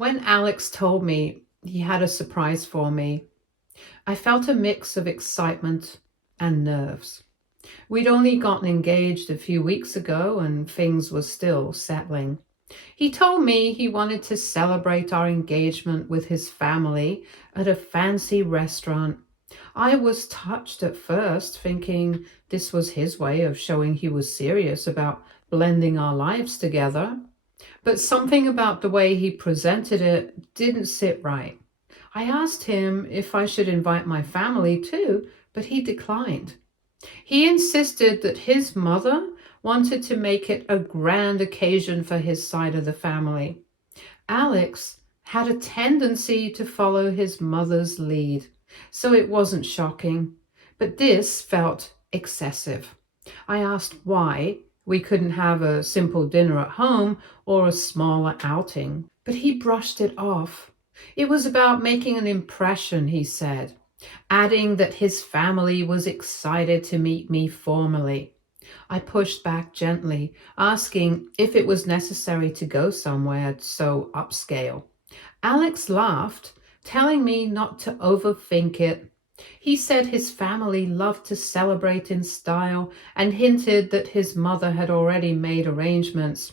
When Alex told me he had a surprise for me, I felt a mix of excitement and nerves. We'd only gotten engaged a few weeks ago and things were still settling. He told me he wanted to celebrate our engagement with his family at a fancy restaurant. I was touched at first, thinking this was his way of showing he was serious about blending our lives together. But something about the way he presented it didn't sit right. I asked him if I should invite my family too, but he declined. He insisted that his mother wanted to make it a grand occasion for his side of the family. Alex had a tendency to follow his mother's lead, so it wasn't shocking, but this felt excessive. I asked why we couldn't have a simple dinner at home or a smaller outing, but he brushed it off. It was about making an impression, he said, adding that his family was excited to meet me formally. I pushed back gently, asking if it was necessary to go somewhere so upscale. Alex laughed, telling me not to overthink it. He said his family loved to celebrate in style and hinted that his mother had already made arrangements.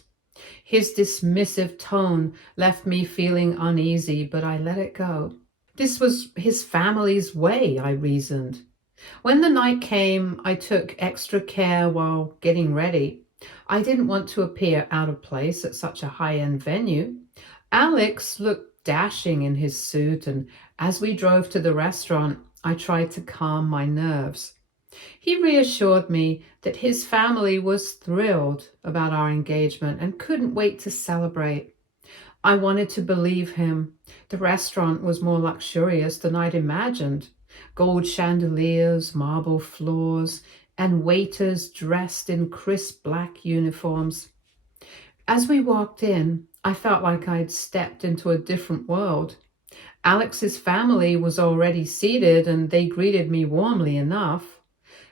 His dismissive tone left me feeling uneasy, but I let it go. This was his family's way, I reasoned. When the night came, I took extra care while getting ready. I didn't want to appear out of place at such a high-end venue. Alex looked dashing in his suit, and as we drove to the restaurant, I tried to calm my nerves. He reassured me that his family was thrilled about our engagement and couldn't wait to celebrate. I wanted to believe him. The restaurant was more luxurious than I'd imagined. Gold chandeliers, marble floors, and waiters dressed in crisp black uniforms. As we walked in, I felt like I'd stepped into a different world. Alex's family was already seated and they greeted me warmly enough,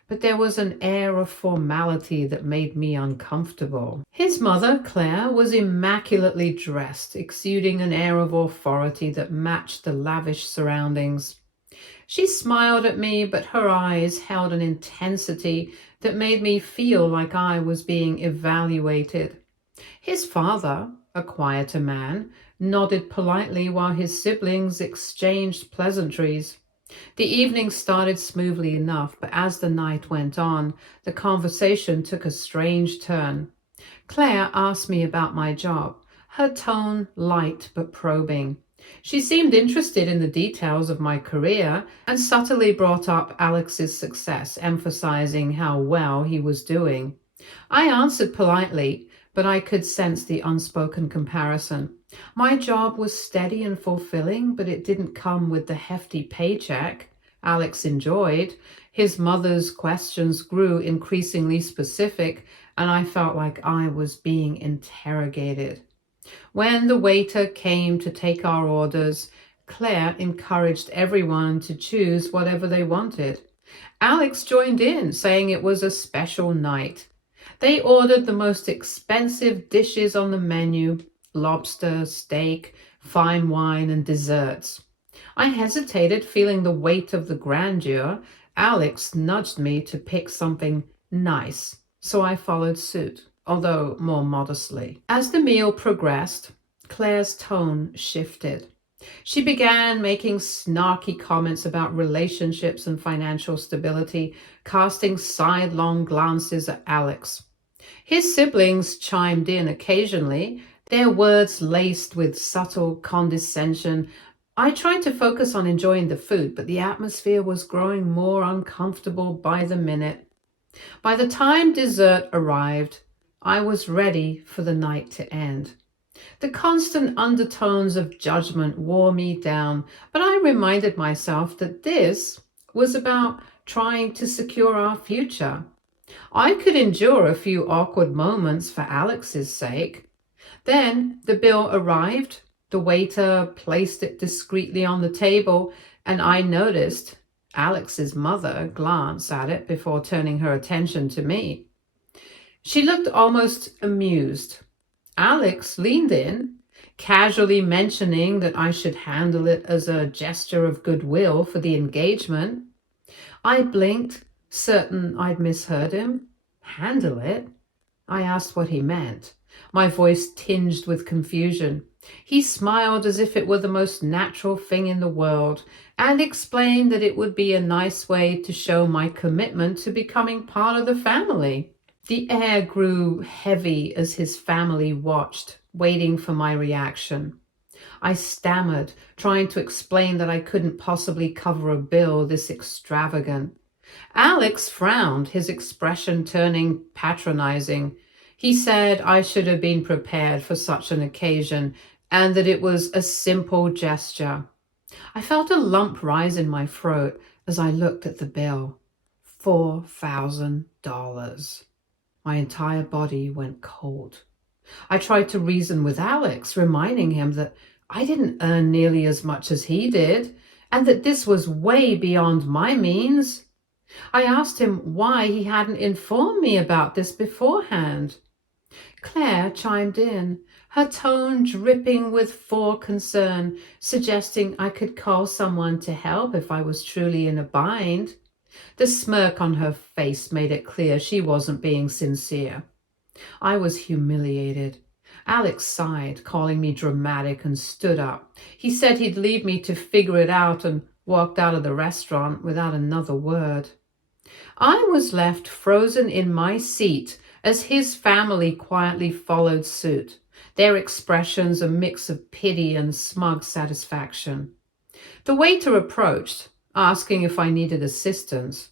but there was an air of formality that made me uncomfortable. His mother, Claire, was immaculately dressed, exuding an air of authority that matched the lavish surroundings. She smiled at me, but her eyes held an intensity that made me feel like I was being evaluated. His father, a quieter man, nodded politely while his siblings exchanged pleasantries. The evening started smoothly enough, but as the night went on, the conversation took a strange turn. Claire asked me about my job, her tone light but probing. She seemed interested in the details of my career and subtly brought up Alex's success, emphasizing how well he was doing. I answered politely, but I could sense the unspoken comparison. My job was steady and fulfilling, but it didn't come with the hefty paycheck Alex enjoyed. His mother's questions grew increasingly specific, and I felt like I was being interrogated. When the waiter came to take our orders, Claire encouraged everyone to choose whatever they wanted. Alex joined in, saying it was a special night. They ordered the most expensive dishes on the menu: lobster, steak, fine wine, and desserts. I hesitated, feeling the weight of the grandeur. Alex nudged me to pick something nice, so I followed suit, although more modestly. As the meal progressed, Claire's tone shifted. She began making snarky comments about relationships and financial stability, casting sidelong glances at Alex. His siblings chimed in occasionally, their words laced with subtle condescension. I tried to focus on enjoying the food, but the atmosphere was growing more uncomfortable by the minute. By the time dessert arrived, I was ready for the night to end. The constant undertones of judgment wore me down, but I reminded myself that this was about trying to secure our future. I could endure a few awkward moments for Alex's sake. Then the bill arrived. The waiter placed it discreetly on the table, and I noticed Alex's mother glance at it before turning her attention to me. She looked almost amused. Alex leaned in, casually mentioning that I should handle it as a gesture of goodwill for the engagement. I blinked, certain I'd misheard him. Handle it? I asked what he meant, my voice tinged with confusion. He smiled as if it were the most natural thing in the world and explained that it would be a nice way to show my commitment to becoming part of the family. The air grew heavy as his family watched, waiting for my reaction. I stammered, trying to explain that I couldn't possibly cover a bill this extravagant. Alex frowned, his expression turning patronizing. He said I should have been prepared for such an occasion and that it was a simple gesture. I felt a lump rise in my throat as I looked at the bill. $4,000. My entire body went cold. I tried to reason with Alex, reminding him that I didn't earn nearly as much as he did, and that this was way beyond my means. I asked him why he hadn't informed me about this beforehand. Claire chimed in, her tone dripping with foreconcern, suggesting I could call someone to help if I was truly in a bind. The smirk on her face made it clear she wasn't being sincere. I was humiliated. Alex sighed, calling me dramatic, and stood up. He said he'd leave me to figure it out and walked out of the restaurant without another word. I was left frozen in my seat as his family quietly followed suit, their expressions a mix of pity and smug satisfaction. The waiter approached, asking if I needed assistance.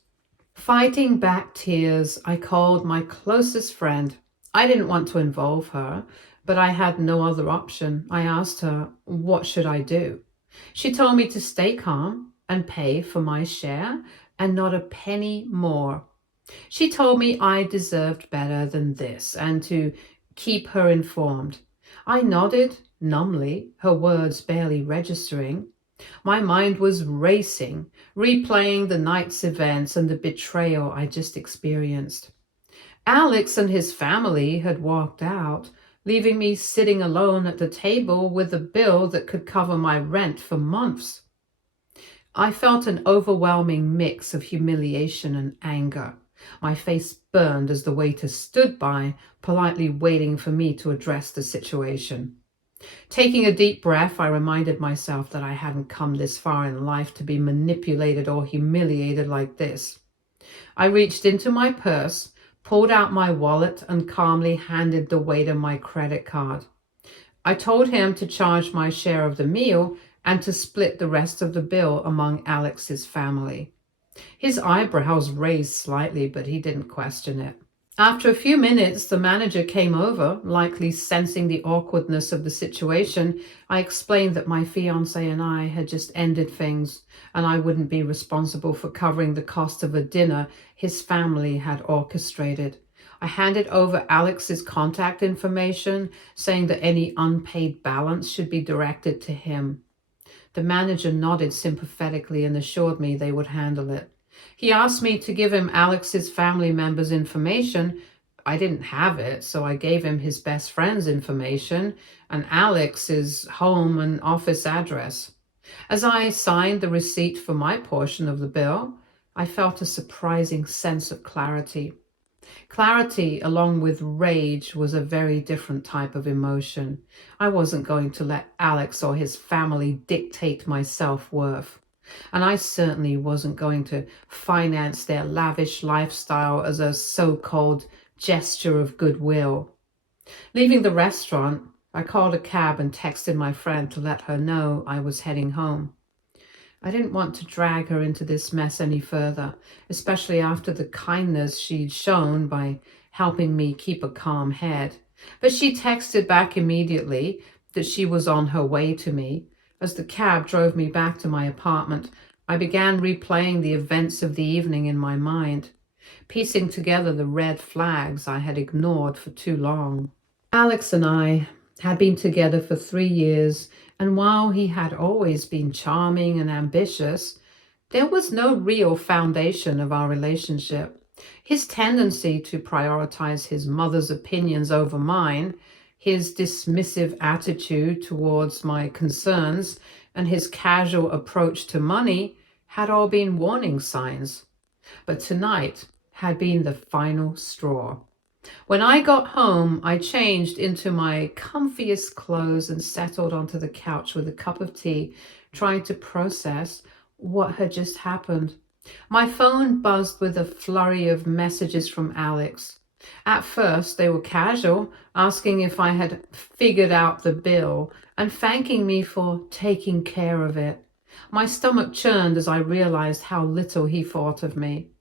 Fighting back tears, I called my closest friend. I didn't want to involve her, but I had no other option. I asked her, what should I do? She told me to stay calm and pay for my share and not a penny more. She told me I deserved better than this and to keep her informed. I nodded numbly, her words barely registering. My mind was racing, replaying the night's events and the betrayal I just experienced. Alex and his family had walked out, leaving me sitting alone at the table with a bill that could cover my rent for months. I felt an overwhelming mix of humiliation and anger. My face burned as the waiter stood by, politely waiting for me to address the situation. Taking a deep breath, I reminded myself that I hadn't come this far in life to be manipulated or humiliated like this. I reached into my purse, pulled out my wallet, and calmly handed the waiter my credit card. I told him to charge my share of the meal and to split the rest of the bill among Alex's family. His eyebrows raised slightly, but he didn't question it. After a few minutes, the manager came over, likely sensing the awkwardness of the situation. I explained that my fiancé and I had just ended things, and I wouldn't be responsible for covering the cost of a dinner his family had orchestrated. I handed over Alex's contact information, saying that any unpaid balance should be directed to him. The manager nodded sympathetically and assured me they would handle it. He asked me to give him Alex's family members' information. I didn't have it, so I gave him his best friend's information and Alex's home and office address. As I signed the receipt for my portion of the bill, I felt a surprising sense of clarity. Clarity, along with rage, was a very different type of emotion. I wasn't going to let Alex or his family dictate my self-worth. And I certainly wasn't going to finance their lavish lifestyle as a so-called gesture of goodwill. Leaving the restaurant, I called a cab and texted my friend to let her know I was heading home. I didn't want to drag her into this mess any further, especially after the kindness she'd shown by helping me keep a calm head. But she texted back immediately that she was on her way to me. As the cab drove me back to my apartment, I began replaying the events of the evening in my mind, piecing together the red flags I had ignored for too long. Alex and I had been together for 3 years, and while he had always been charming and ambitious, there was no real foundation of our relationship. His tendency to prioritize his mother's opinions over mine, His dismissive attitude towards my concerns and his casual approach to money had all been warning signs. But tonight had been the final straw. When I got home, I changed into my comfiest clothes and settled onto the couch with a cup of tea, trying to process what had just happened. My phone buzzed with a flurry of messages from Alex. At first, they were casual, asking if I had figured out the bill and thanking me for taking care of it. My stomach churned as I realized how little he thought of me.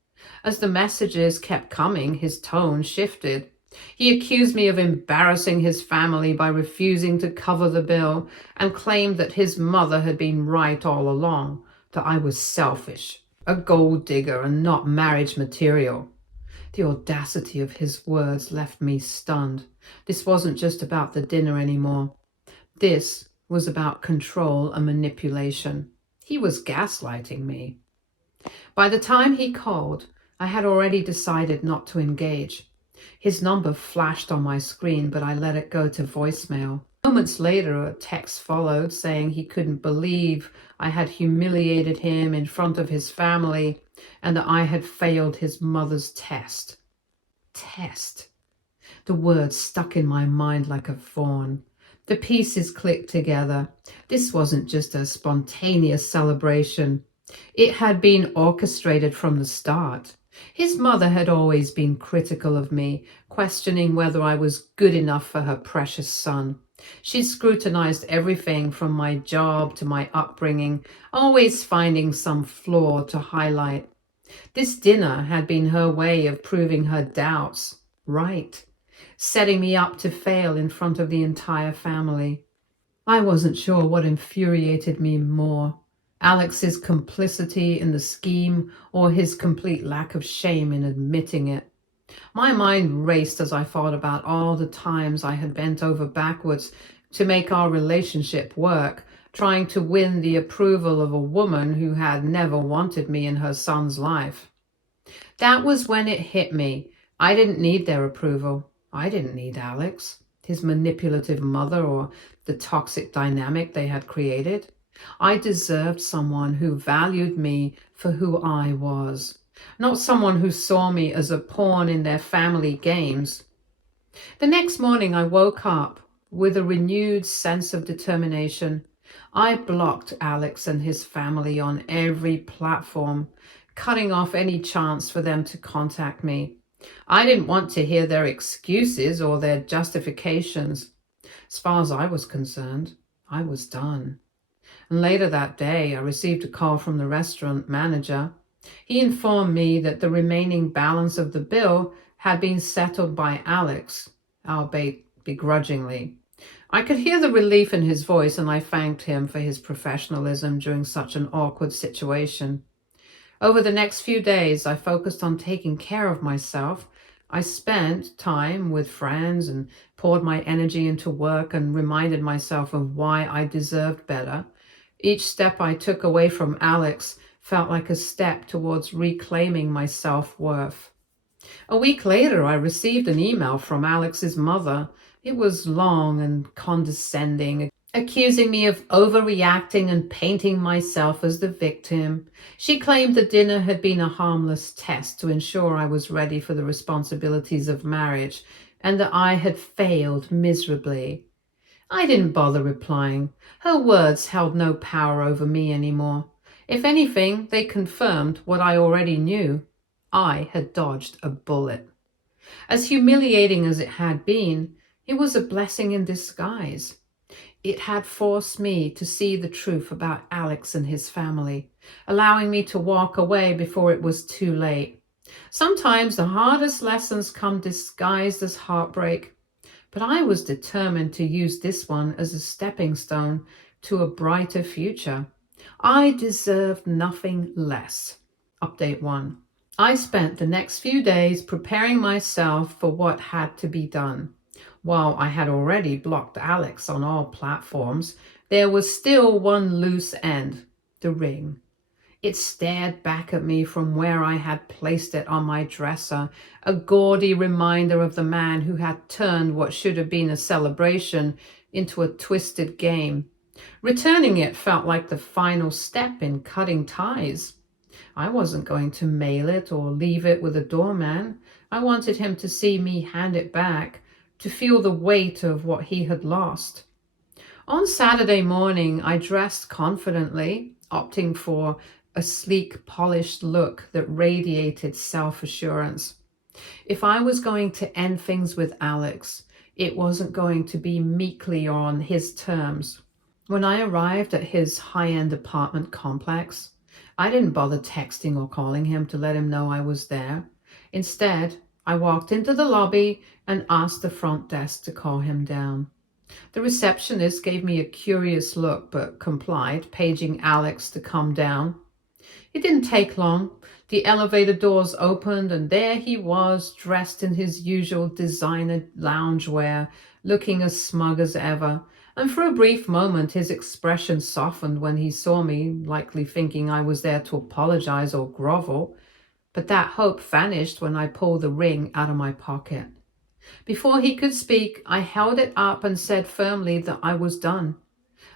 As the messages kept coming, his tone shifted. He accused me of embarrassing his family by refusing to cover the bill and claimed that his mother had been right all along, that I was selfish, a gold digger, and not marriage material. The audacity of his words left me stunned. This wasn't just about the dinner anymore. This was about control and manipulation. He was gaslighting me. By the time he called, I had already decided not to engage. His number flashed on my screen, but I let it go to voicemail. Moments later, a text followed saying he couldn't believe I had humiliated him in front of his family and that I had failed his mother's test. Test. The words stuck in my mind like a thorn. The pieces clicked together. This wasn't just a spontaneous celebration. It had been orchestrated from the start. His mother had always been critical of me, questioning whether I was good enough for her precious son. She'd scrutinized everything from my job to my upbringing, always finding some flaw to highlight. This dinner had been her way of proving her doubts right, setting me up to fail in front of the entire family. I wasn't sure what infuriated me more, Alex's complicity in the scheme or his complete lack of shame in admitting it. My mind raced as I thought about all the times I had bent over backwards to make our relationship work, trying to win the approval of a woman who had never wanted me in her son's life. That was when it hit me. I didn't need their approval. I didn't need Alex, his manipulative mother, or the toxic dynamic they had created. I deserved someone who valued me for who I was, not someone who saw me as a pawn in their family games. The next morning I woke up with a renewed sense of determination. I blocked Alex and his family on every platform, cutting off any chance for them to contact me. I didn't want to hear their excuses or their justifications. As far as I was concerned, I was done. And later that day, I received a call from the restaurant manager. He informed me that the remaining balance of the bill had been settled by Alex, albeit begrudgingly. I could hear the relief in his voice, and I thanked him for his professionalism during such an awkward situation. Over the next few days, I focused on taking care of myself. I spent time with friends and poured my energy into work and reminded myself of why I deserved better. Each step I took away from Alex felt like a step towards reclaiming my self-worth. A week later, I received an email from Alex's mother. It was long and condescending, accusing me of overreacting and painting myself as the victim. She claimed the dinner had been a harmless test to ensure I was ready for the responsibilities of marriage and that I had failed miserably. I didn't bother replying. Her words held no power over me anymore. If anything, they confirmed what I already knew. I had dodged a bullet. As humiliating as it had been, it was a blessing in disguise. It had forced me to see the truth about Alex and his family, allowing me to walk away before it was too late. Sometimes the hardest lessons come disguised as heartbreak, but I was determined to use this one as a stepping stone to a brighter future. I deserved nothing less. Update 1. I spent the next few days preparing myself for what had to be done. While I had already blocked Alex on all platforms, there was still one loose end, the ring. It stared back at me from where I had placed it on my dresser, a gaudy reminder of the man who had turned what should have been a celebration into a twisted game. Returning it felt like the final step in cutting ties. I wasn't going to mail it or leave it with a doorman. I wanted him to see me hand it back, to feel the weight of what he had lost. On Saturday morning, I dressed confidently, opting for a sleek, polished look that radiated self-assurance. If I was going to end things with Alex, it wasn't going to be meekly or on his terms. When I arrived at his high-end apartment complex, I didn't bother texting or calling him to let him know I was there. Instead, I walked into the lobby and asked the front desk to call him down. The receptionist gave me a curious look but complied, paging Alex to come down. It didn't take long. The elevator doors opened and there he was, dressed in his usual designer loungewear, looking as smug as ever. And for a brief moment his expression softened when he saw me, likely thinking I was there to apologize or grovel. But that hope vanished when I pulled the ring out of my pocket. Before he could speak, I held it up and said firmly that I was done.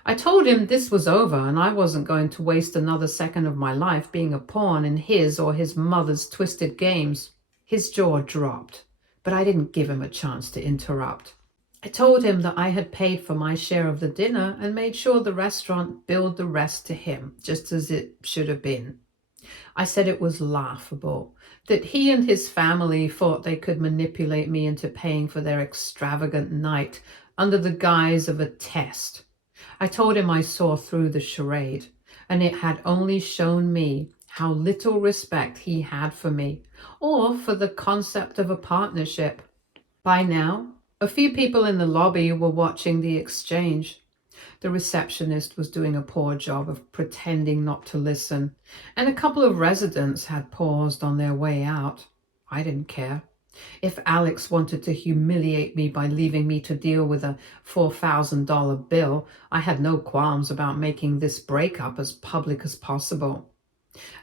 I told him this was over and I wasn't going to waste another second of my life being a pawn in his or his mother's twisted games. His jaw dropped, but I didn't give him a chance to interrupt. I told him that I had paid for my share of the dinner and made sure the restaurant billed the rest to him, just as it should have been. I said it was laughable, that he and his family thought they could manipulate me into paying for their extravagant night under the guise of a test. I told him I saw through the charade, and it had only shown me how little respect he had for me, or for the concept of a partnership. By now, a few people in the lobby were watching the exchange. The receptionist was doing a poor job of pretending not to listen, and a couple of residents had paused on their way out. I didn't care. If Alex wanted to humiliate me by leaving me to deal with a $4,000 bill, I had no qualms about making this breakup as public as possible.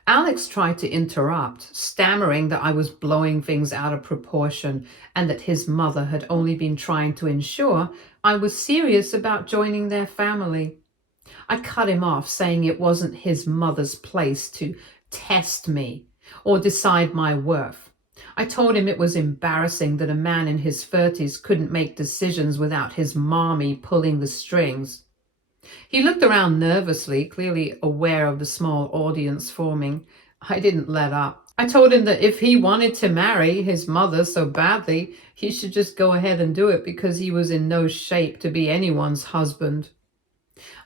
Alex tried to interrupt, stammering that I was blowing things out of proportion and that his mother had only been trying to ensure I was serious about joining their family. I cut him off, saying it wasn't his mother's place to test me or decide my worth. I told him it was embarrassing that a man in his 30s couldn't make decisions without his mommy pulling the strings. He looked around nervously, clearly aware of the small audience forming. I didn't let up. I told him that if he wanted to marry his mother so badly, he should just go ahead and do it because he was in no shape to be anyone's husband.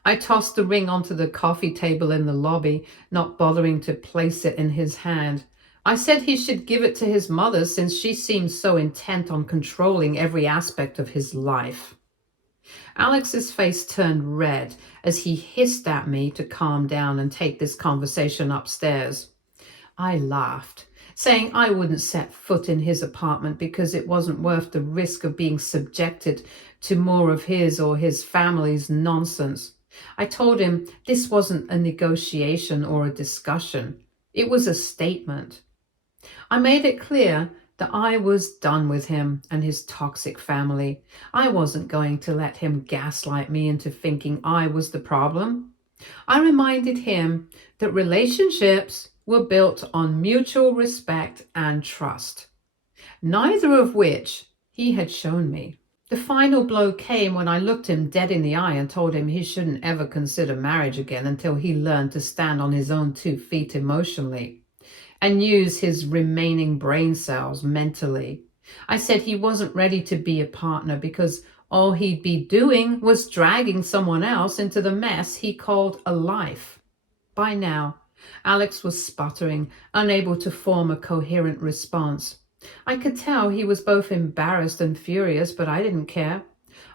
I tossed the ring onto the coffee table in the lobby, not bothering to place it in his hand. I said he should give it to his mother since she seemed so intent on controlling every aspect of his life. Alex's face turned red as he hissed at me to calm down and take this conversation upstairs. I laughed, saying I wouldn't set foot in his apartment because it wasn't worth the risk of being subjected to more of his or his family's nonsense. I told him this wasn't a negotiation or a discussion. It was a statement. I made it clear that I was done with him and his toxic family. I wasn't going to let him gaslight me into thinking I was the problem. I reminded him that relationships were built on mutual respect and trust, neither of which he had shown me. The final blow came when I looked him dead in the eye and told him he shouldn't ever consider marriage again until he learned to stand on his own 2 feet emotionally and use his remaining brain cells mentally. I said he wasn't ready to be a partner because all he'd be doing was dragging someone else into the mess he called a life. By now, Alex was sputtering, unable to form a coherent response. I could tell he was both embarrassed and furious, but I didn't care.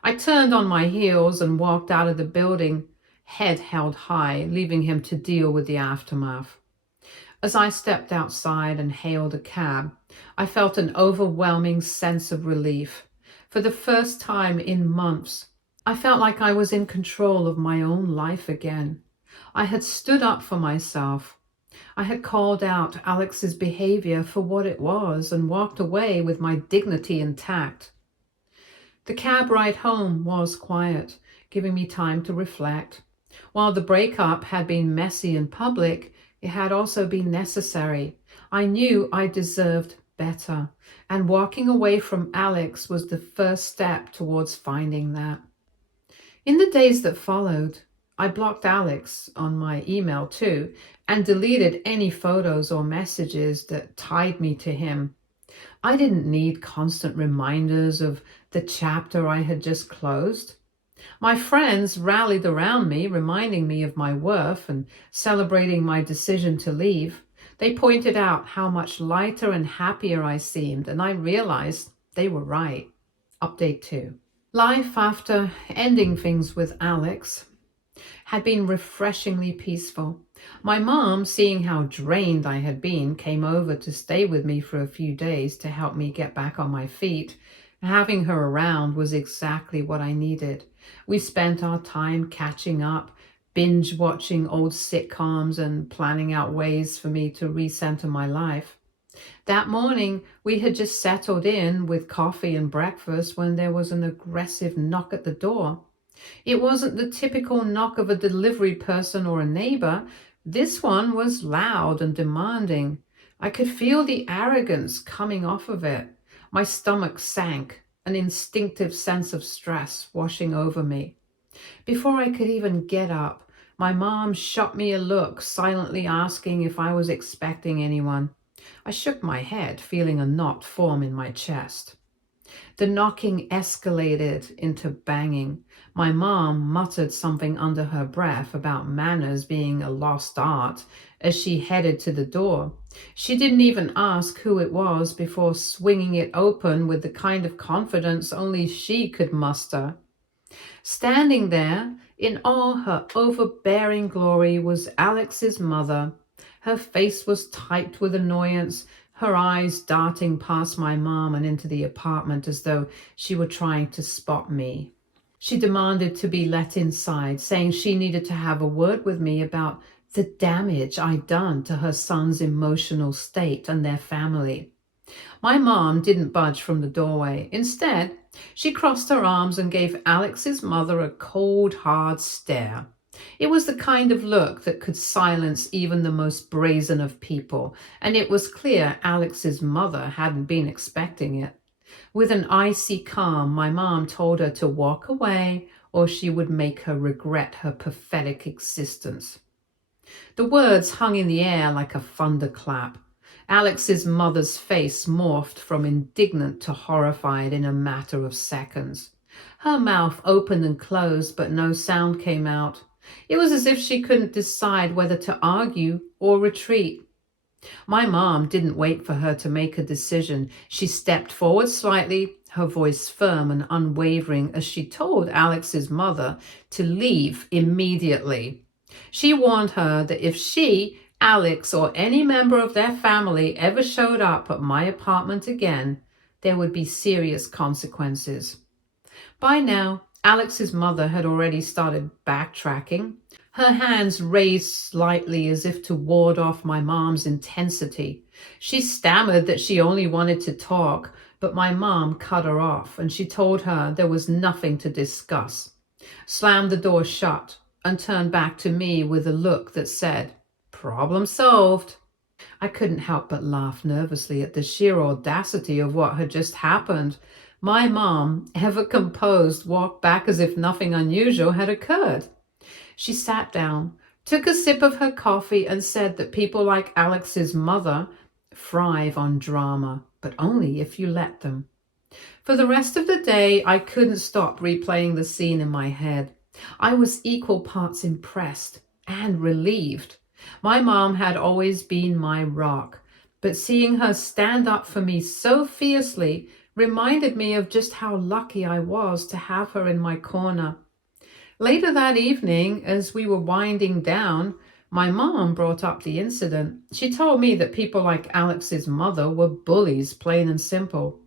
I turned on my heels and walked out of the building, head held high, leaving him to deal with the aftermath. As I stepped outside and hailed a cab, I felt an overwhelming sense of relief. For the first time in months, I felt like I was in control of my own life again. I had stood up for myself. I had called out Alex's behavior for what it was and walked away with my dignity intact. The cab ride home was quiet, giving me time to reflect. While the breakup had been messy in public, it had also been necessary. I knew I deserved better, and walking away from Alex was the first step towards finding that. In the days that followed, I blocked Alex on my email too and deleted any photos or messages that tied me to him. I didn't need constant reminders of the chapter I had just closed. My friends rallied around me, reminding me of my worth and celebrating my decision to leave. They pointed out how much lighter and happier I seemed, and I realized they were right. Update 2. Life after ending things with Alex had been refreshingly peaceful. My mom, seeing how drained I had been, came over to stay with me for a few days to help me get back on my feet. Having her around was exactly what I needed. We spent our time catching up, binge watching old sitcoms, and planning out ways for me to recenter my life. That morning, we had just settled in with coffee and breakfast when there was an aggressive knock at the door. It wasn't the typical knock of a delivery person or a neighbor. This one was loud and demanding. I could feel the arrogance coming off of it. My stomach sank, an instinctive sense of stress washing over me. Before I could even get up, my mom shot me a look, silently asking if I was expecting anyone. I shook my head, feeling a knot form in my chest. The knocking escalated into banging. My mom muttered something under her breath about manners being a lost art as she headed to the door. She didn't even ask who it was before swinging it open with the kind of confidence only she could muster. Standing there in all her overbearing glory was Alex's mother. Her face was typed with annoyance, her eyes darting past my mom and into the apartment as though she were trying to spot me. She demanded to be let inside, saying she needed to have a word with me about the damage I'd done to her son's emotional state and their family. My mom didn't budge from the doorway. Instead, she crossed her arms and gave Alex's mother a cold, hard stare. It was the kind of look that could silence even the most brazen of people, and it was clear Alex's mother hadn't been expecting it. With an icy calm, my mom told her to walk away or she would make her regret her pathetic existence. The words hung in the air like a thunderclap. Alex's mother's face morphed from indignant to horrified in a matter of seconds. Her mouth opened and closed, but no sound came out. It was as if she couldn't decide whether to argue or retreat. My mom didn't wait for her to make a decision. She stepped forward slightly, her voice firm and unwavering, as she told Alex's mother to leave immediately. She warned her that if she, Alex, or any member of their family ever showed up at my apartment again, there would be serious consequences. By now, Alex's mother had already started backtracking, her hands raised slightly as if to ward off my mom's intensity. She stammered that she only wanted to talk, but my mom cut her off and she told her there was nothing to discuss, slammed the door shut, and turned back to me with a look that said, "Problem solved." I couldn't help but laugh nervously at the sheer audacity of what had just happened. My mom, ever composed, walked back as if nothing unusual had occurred. She sat down, took a sip of her coffee, and said that people like Alex's mother thrive on drama, but only if you let them. For the rest of the day, I couldn't stop replaying the scene in my head. I was equal parts impressed and relieved. My mom had always been my rock, but seeing her stand up for me so fiercely reminded me of just how lucky I was to have her in my corner. Later that evening, as we were winding down, my mom brought up the incident. She told me that people like Alex's mother were bullies, plain and simple.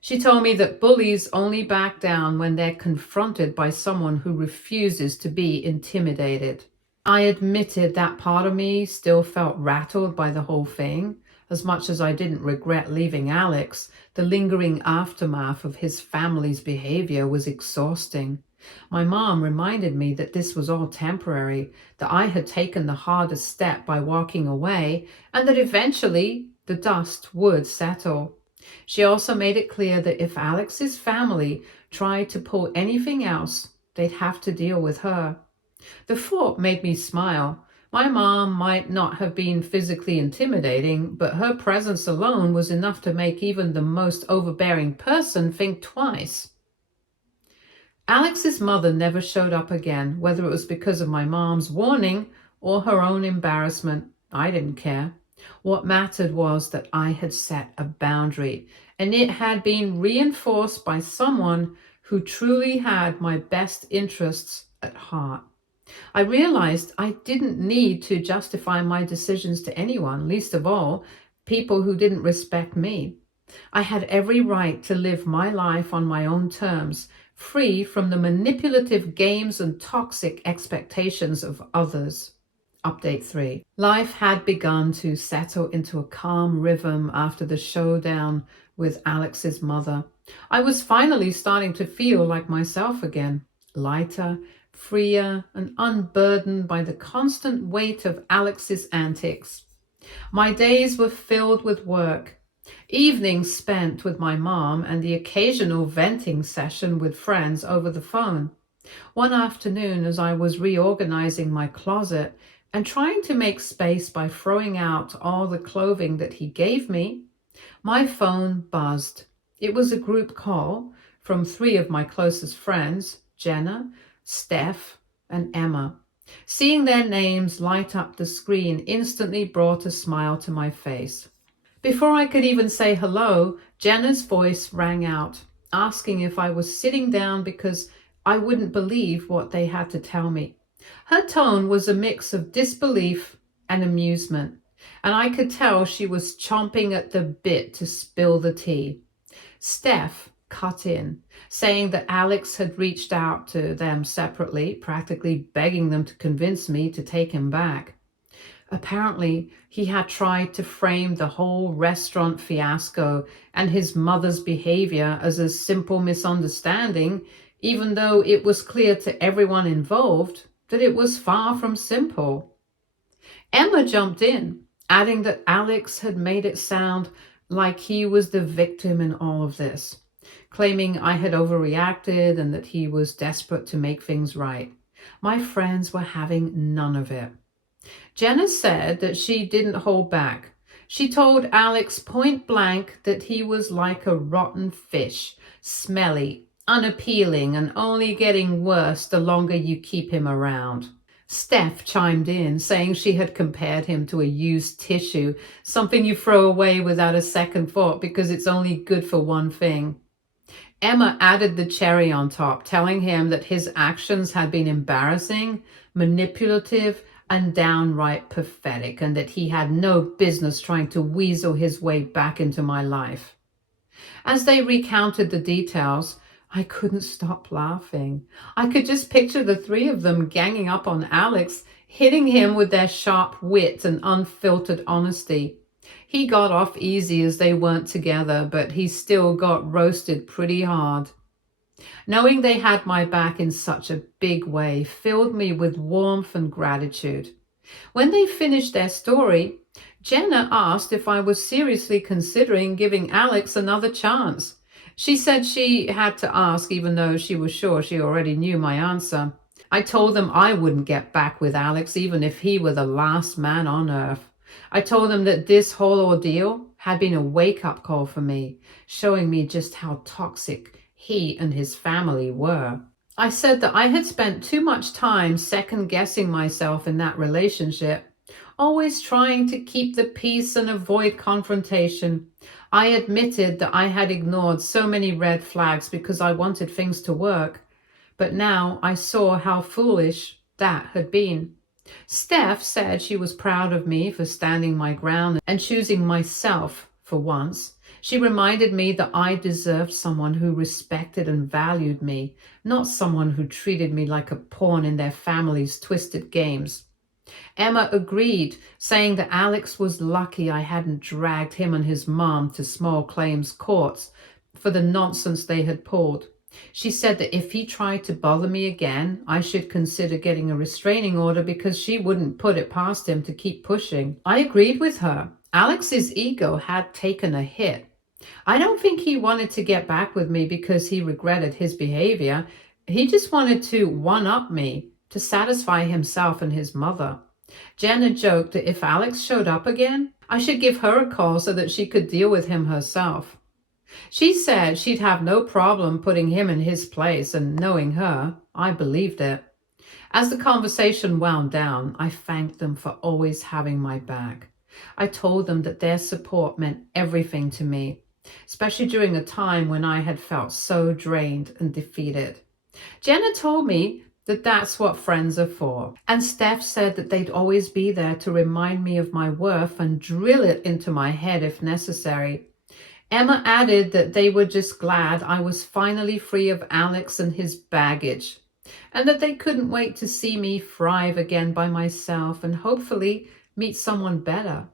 She told me that bullies only back down when they're confronted by someone who refuses to be intimidated. I admitted that part of me still felt rattled by the whole thing. As much as I didn't regret leaving Alex, the lingering aftermath of his family's behavior was exhausting. My mom reminded me that this was all temporary, that I had taken the hardest step by walking away, and that eventually the dust would settle. She also made it clear that if Alex's family tried to pull anything else, they'd have to deal with her. The thought made me smile. My mom might not have been physically intimidating, but her presence alone was enough to make even the most overbearing person think twice. Alex's mother never showed up again, whether it was because of my mom's warning or her own embarrassment. I didn't care. What mattered was that I had set a boundary, and it had been reinforced by someone who truly had my best interests at heart. I realized I didn't need to justify my decisions to anyone, least of all, people who didn't respect me. I had every right to live my life on my own terms, free from the manipulative games and toxic expectations of others. Update 3. Life had begun to settle into a calm rhythm after the showdown with Alex's mother. I was finally starting to feel like myself again, lighter, freer, and unburdened by the constant weight of Alex's antics. My days were filled with work, evenings spent with my mom, and the occasional venting session with friends over the phone. One afternoon, as I was reorganizing my closet and trying to make space by throwing out all the clothing that he gave me, my phone buzzed. It was a group call from three of my closest friends, Jenna, Steph, and Emma. Seeing their names light up the screen instantly brought a smile to my face. Before I could even say hello, Jenna's voice rang out, asking if I was sitting down because I wouldn't believe what they had to tell me. Her tone was a mix of disbelief and amusement, and I could tell she was chomping at the bit to spill the tea. Steph cut in, saying that Alex had reached out to them separately, practically begging them to convince me to take him back. Apparently, he had tried to frame the whole restaurant fiasco and his mother's behavior as a simple misunderstanding, even though it was clear to everyone involved that it was far from simple. Emma jumped in, adding that Alex had made it sound like he was the victim in all of this, claiming I had overreacted and that he was desperate to make things right. My friends were having none of it. Jenna said that she didn't hold back. She told Alex point blank that he was like a rotten fish, smelly, unappealing, and only getting worse the longer you keep him around. Steph chimed in, saying she had compared him to a used tissue, something you throw away without a second thought because it's only good for one thing. Emma added the cherry on top, telling him that his actions had been embarrassing, manipulative, and downright pathetic, and that he had no business trying to weasel his way back into my life. As they recounted the details, I couldn't stop laughing. I could just picture the three of them ganging up on Alex, hitting him with their sharp wit and unfiltered honesty. He got off easy as they weren't together, but he still got roasted pretty hard. Knowing they had my back in such a big way filled me with warmth and gratitude. When they finished their story, Jenna asked if I was seriously considering giving Alex another chance. She said she had to ask even though she was sure she already knew my answer. I told them I wouldn't get back with Alex even if he were the last man on earth. I told them that this whole ordeal had been a wake-up call for me, showing me just how toxic he and his family were. I said that I had spent too much time second-guessing myself in that relationship, always trying to keep the peace and avoid confrontation. I admitted that I had ignored so many red flags because I wanted things to work, but now I saw how foolish that had been. Steph said she was proud of me for standing my ground and choosing myself for once. She reminded me that I deserved someone who respected and valued me, not someone who treated me like a pawn in their family's twisted games. Emma agreed, saying that Alex was lucky I hadn't dragged him and his mom to small claims courts for the nonsense they had pulled. She said that if he tried to bother me again, I should consider getting a restraining order because she wouldn't put it past him to keep pushing. I agreed with her. Alex's ego had taken a hit. I don't think he wanted to get back with me because he regretted his behavior. He just wanted to one-up me to satisfy himself and his mother. Jenna joked that if Alex showed up again, I should give her a call so that she could deal with him herself. She said she'd have no problem putting him in his place, and knowing her, I believed it. As the conversation wound down, I thanked them for always having my back. I told them that their support meant everything to me, especially during a time when I had felt so drained and defeated. Jenna told me that that's what friends are for. And Steph said that they'd always be there to remind me of my worth and drill it into my head if necessary. Emma added that they were just glad I was finally free of Alex and his baggage, and that they couldn't wait to see me thrive again by myself and hopefully meet someone better.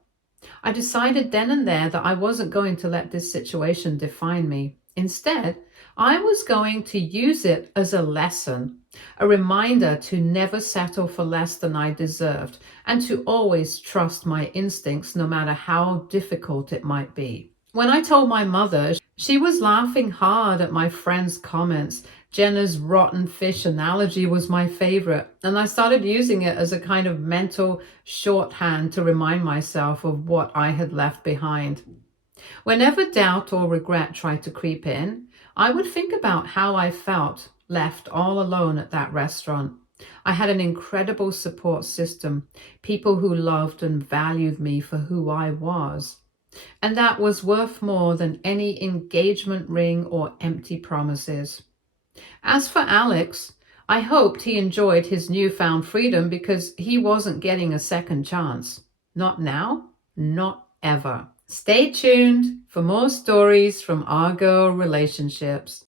I decided then and there that I wasn't going to let this situation define me. Instead, I was going to use it as a lesson, a reminder to never settle for less than I deserved, and to always trust my instincts no matter how difficult it might be. When I told my mother, she was laughing hard at my friend's comments. Jenna's rotten fish analogy was my favorite, and I started using it as a kind of mental shorthand to remind myself of what I had left behind. Whenever doubt or regret tried to creep in, I would think about how I felt left all alone at that restaurant. I had an incredible support system, people who loved and valued me for who I was. And that was worth more than any engagement ring or empty promises. As for Alex, I hoped he enjoyed his newfound freedom because he wasn't getting a second chance. Not now, not ever. Stay tuned for more stories from our girl relationships.